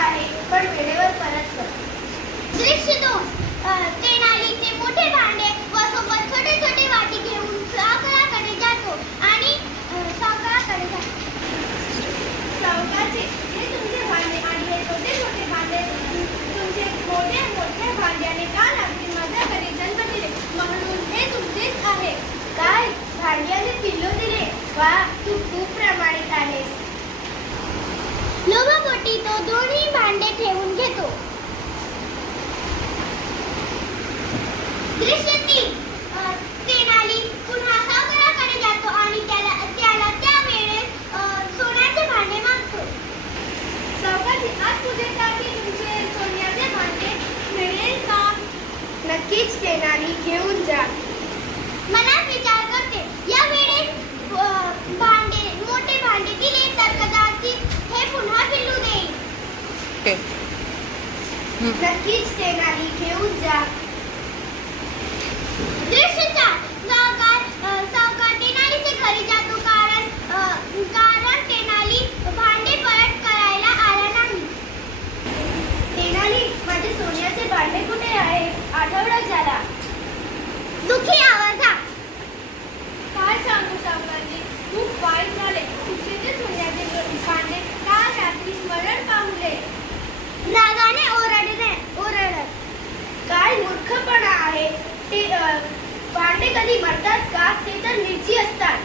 आहे, पण वेळेवर परत कर. दृश्य 2. तेनालीचे मोठे भांडे व सोबत छोटे छोटे वाटी घेऊन सावकाराकडे जातो आणि सावकाराकडे जातो. सावकारजी, हे तुमचे भांडे आणि हे छोटे छोटे भांडे तुमचे मोठे मोठ्या भांड्याने का लागतील? माझ्या घरी जन्म दिले म्हणून हे तुमचेच आहे. काय भांड्याने पिल्लू दिले? वा, तू खूप प्रामाणिक आहेस. लोभापोटी तो दोन्ही भांडे ठेवून घेतो. दृश्य 3. तेनाली पुन्हा सावकाराकडे जातो आणि त्याला त्या वेळेस सोन्याचे भांडे मागतो. सावकारजी, आज पूजेसाठी तुमचे सोन्याचे भांडे मिळेल का? नक्कीच तेनाली, घेऊन जा. मनात विचार करते, या वेळेस मोठे भांडे दिले तर कदाचित हे पुन्हा पिल्लू देईल. नक्कीच तेनाली, घेऊन जा. दृश्य 4. सावकार तेनालीच्या घरी जातो कारण तेनाली भांडे परत करायला आला नाही. तेनाली, माझे सोन्याचे भांडे कुठे आहे? आठवडा झाला. दुःखी आवाजात. काय सांगू सावकारजी, खूप वाईट झाले. तुमचे ते सोन्याचे भांडे काल रात्री स्मरण पावले. रागाने ओरडत. काय मूर्खपणा आहे. ते भांडे कधी मरतात का? ते तर निर्जीव असतात.